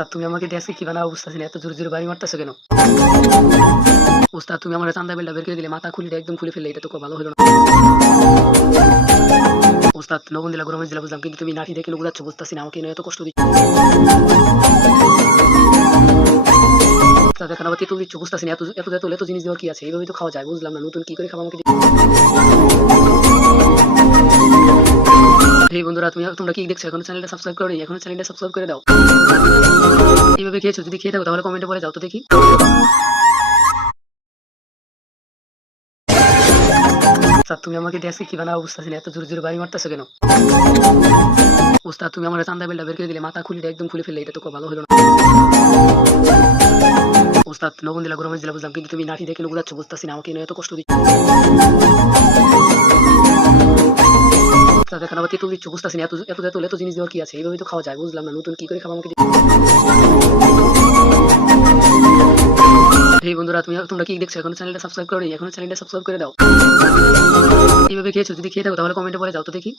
ওস্তাদ তুমি আমাকে দিয়ে আজকে কি বানাবো বুঝতেছি না, এত জোরে জোরে বাড়ি মারতেছো কেন? ওস্তাদ তুমি আমার চান্দা বেলটা বের করে দিলে, মাথা খুলে একদম খুলে ফেললে, এটা তো খুব ভালো হলো না। ওস্তাদ লবণ দিলা, গরম দিলা বুঝলাম, কিন্তু তুমি নাঠি দেখে উড়াচ্ছ, বুঝতেছি না আমাকে নিয়ে এত কষ্ট দিচ্ছ। ওস্তাদ এখন আবার তেঁতুল দিচ্ছ, বুঝতেছি না এত এত এত এত জিনিস দেওয়ার কি আছে, এইভাবে তো খাওয়া যায়, বুঝলাম না নতুন কি করে খাবো আমাকে। এই বন্ধুরা তোমরা কি দেখছো, এখনো চ্যানেলটা সাবস্ক্রাইব করো নি? এখনো চ্যানেলটা সাবস্ক্রাইব করে দাও। এইভাবে খেয়েছো, যদি খেয়ে থাকো তাহলে কমেন্টে বলে যাও তো দেখি। ওস্তাদ তুমি আমাকে দিয়ে আজকে কি বানাবো বুঝতেছি না, এত জোরে জোরে বাড়ি মারতেছো কেন? ওস্তাদ তুমি আমার চান্দা বেলটা বের করে দিলে, মাথা খুলে একদম খুলে ফেললে, এটা তো খুব ভালো হলো না। ওস্তাদ লবণ দিলা, গরম দিলা বুঝলাম, কিন্তু তুমি নাঠি দেখে উড়াচ্ছ, বুঝতেছি না আমাকে নিয়ে এত কষ্ট দিচ্ছ। ওস্তাদ এখন আবার তেঁতুল দিচ্ছ, বুঝতেছি না এত এত এত এত জিনিস দেওয়ার কি আছে, এইভাবে তো খাওয়া যায়, বুঝলাম না নতুন কি করে খাবো আমাকে। এই বন্ধুরা তোমরা কি দেখছো, এখনো চ্যানেলটা সাবস্ক্রাইব করো নি? এখনো চ্যানেলটা সাবস্ক্রাইব করে দাও। এইভাবে খেয়েছো, যদি খেয়ে থাকো তাহলে কমেন্টে বলে যাও তো দেখি।